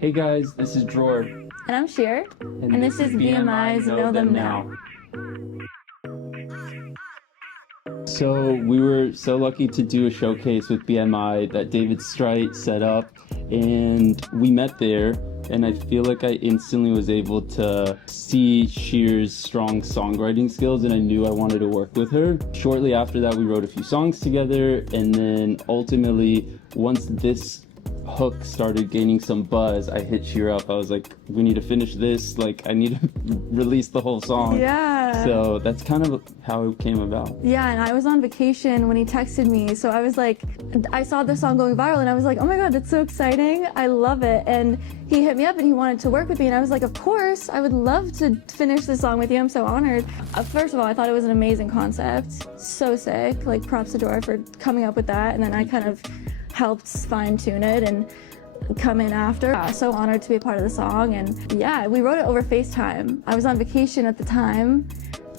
Hey guys, this is Dror. And I'm Shir, and this is BMI's Know Them Now. So we were so lucky to do a showcase with BMI that David Strite set up, and we met there, and I feel like I instantly was able to see Shir's strong songwriting skills, and I knew I wanted to work with her. Shortly after that, we wrote a few songs together, and then ultimately, once this hook started gaining some buzz, I hit Shir up. I was like, we need to finish this, like I need to release the whole song. Yeah. So that's kind of how it came about. Yeah, and I was on vacation when he texted me, so I was like, I saw the song going viral and I was like, oh my god, that's so exciting, I love it. And he hit me up and he wanted to work with me, and I was like, of course, I would love to finish this song with you, I'm so honored. First of all, I thought it was an amazing concept, so sick, like props to Dror for coming up with that, and then I kind of helped fine-tune it and come in after. So honored to be a part of the song, and yeah, we wrote it over FaceTime. I was on vacation at the time,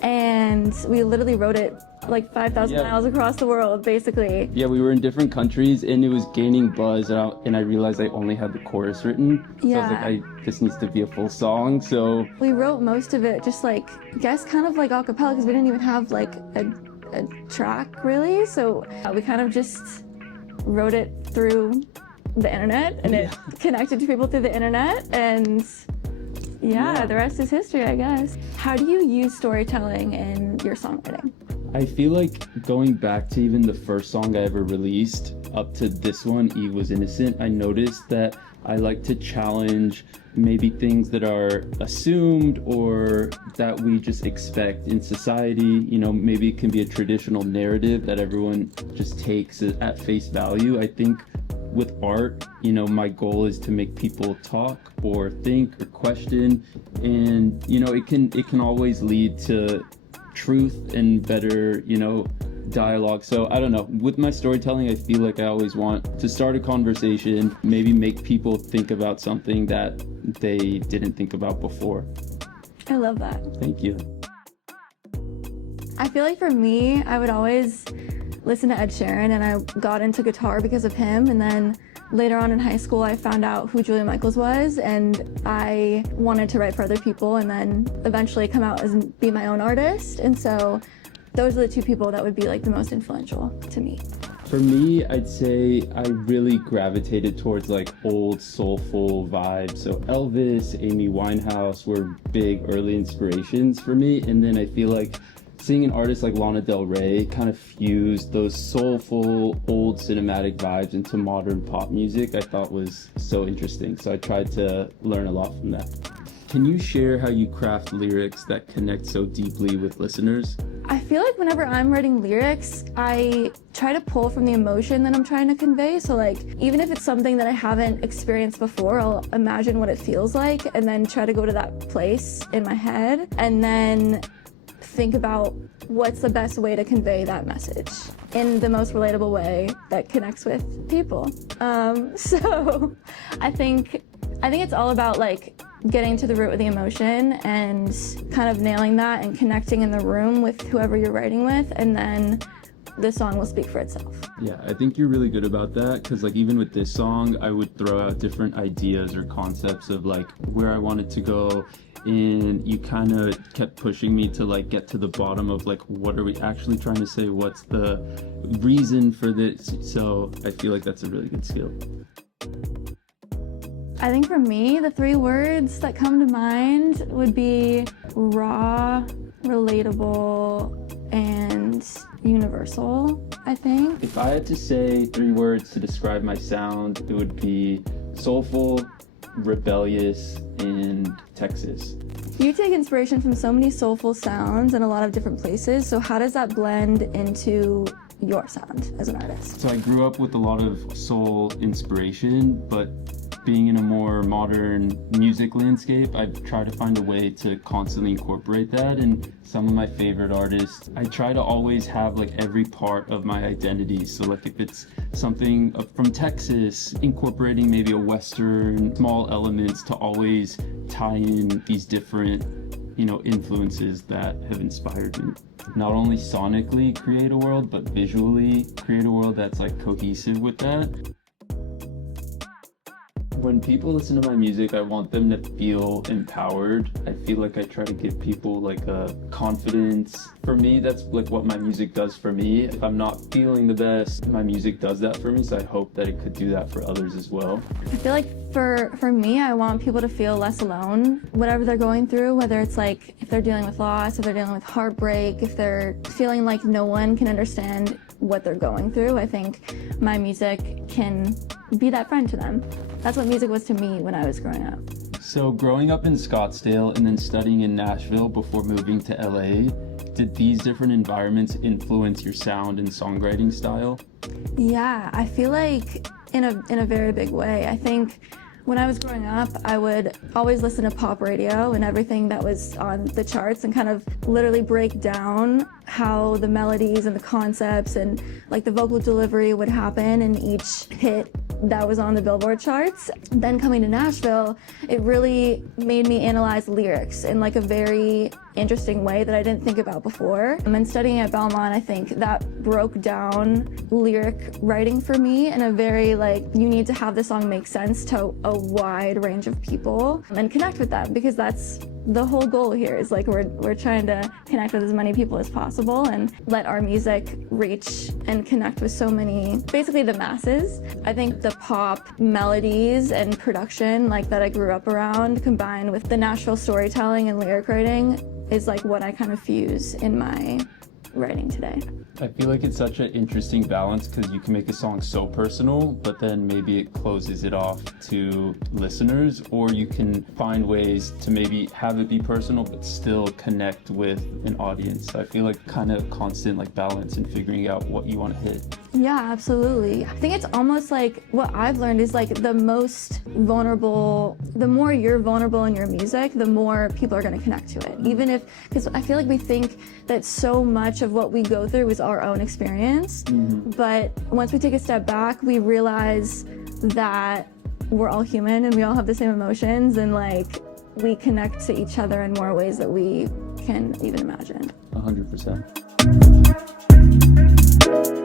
and we literally wrote it like 5,000 miles across the world, basically. Yeah, we were in different countries, and it was gaining buzz, and I realized I only had the chorus written. So I was like, this needs to be a full song, so. We wrote most of it just like, I guess kind of like a cappella, because we didn't even have like a track really, so we kind of just wrote it through the internet, and it connected to people through the internet, and the rest is history, I guess. How do you use storytelling in your songwriting? I feel like going back to even the first song I ever released up to this one, Eve Was Innocent, I noticed that I like to challenge maybe things that are assumed or that we just expect in society. You know, maybe it can be a traditional narrative that everyone just takes at face value. I think with art, you know, my goal is to make people talk or think or question, and you know, it can always lead to truth and better, you know, dialogue. So I don't know, with my storytelling, I feel like I always want to start a conversation, maybe make people think about something that they didn't think about before. I love that. Thank you. I feel like for me, I would always listen to Ed Sheeran, and I got into guitar because of him, and then later on in high school I found out who Julia Michaels was, and I wanted to write for other people and then eventually come out as be my own artist, and so those are the two people that would be like the most influential to me. For me, I'd say I really gravitated towards like old soulful vibes. So Elvis, Amy Winehouse were big early inspirations for me, and then I feel like seeing an artist like Lana Del Rey kind of fused those soulful, old cinematic vibes into modern pop music, I thought was so interesting. So I tried to learn a lot from that. Can you share how you craft lyrics that connect so deeply with listeners? I feel like whenever I'm writing lyrics, I try to pull from the emotion that I'm trying to convey. So like, even if it's something that I haven't experienced before, I'll imagine what it feels like and then try to go to that place in my head and then think about what's the best way to convey that message in the most relatable way that connects with people. So I think it's all about like getting to the root of the emotion and kind of nailing that and connecting in the room with whoever you're writing with, and then the song will speak for itself. Yeah, I think you're really good about that, because like even with this song, I would throw out different ideas or concepts of like where I wanted to go, and you kind of kept pushing me to like get to the bottom of like, what are we actually trying to say? What's the reason for this? So I feel like that's a really good skill. I think for me, the three words that come to mind would be raw, relatable, and universal, I think. If I had to say three words to describe my sound, it would be soulful, rebellious, and Texas. You take inspiration from so many soulful sounds in a lot of different places, so how does that blend into your sound as an artist? So I grew up with a lot of soul inspiration, but being in a more modern music landscape, I've tried to find a way to constantly incorporate that. And some of my favorite artists, I try to always have like every part of my identity. So like if it's something from Texas, incorporating maybe a Western, small elements to always tie in these different, you know, influences that have inspired me. Not only sonically create a world, but visually create a world that's like cohesive with that. When people listen to my music, I want them to feel empowered. I feel like I try to give people like a confidence. For me, that's like what my music does for me. If I'm not feeling the best, my music does that for me, so I hope that it could do that for others as well. I feel like for me, I want people to feel less alone, whatever they're going through, whether it's like if they're dealing with loss, if they're dealing with heartbreak, if they're feeling like no one can understand what they're going through. I think my music can be that friend to them. That's what music was to me when I was growing up. So growing up in Scottsdale and then studying in Nashville before moving to LA, did these different environments influence your sound and songwriting style? Yeah, I feel like in a very big way. I think when I was growing up, I would always listen to pop radio and everything that was on the charts and kind of literally break down how the melodies and the concepts and like the vocal delivery would happen in each hit that was on the Billboard charts. Then coming to Nashville, it really made me analyze lyrics in like a very interesting way that I didn't think about before. And studying at Belmont, I think that broke down lyric writing for me in a very like, you need to have the song make sense to a wide range of people and connect with them, because that's the whole goal here is like we're trying to connect with as many people as possible and let our music reach and connect with so many, basically the masses. I think the pop melodies and production like that I grew up around combined with the Nashville storytelling and lyric writing is like what I kind of fuse in my writing today. I feel like it's such an interesting balance because you can make a song so personal, but then maybe it closes it off to listeners, or you can find ways to maybe have it be personal but still connect with an audience. I feel like kind of constant like balance and figuring out what you want to hit. Yeah, absolutely. I think it's almost like what I've learned is like the most vulnerable, the more you're vulnerable in your music, the more people are going to connect to it. Even if, because I feel like we think that so much of what we go through is our own experience. But once we take a step back, we realize that we're all human and we all have the same emotions, and like we connect to each other in more ways that we can even imagine. 100%.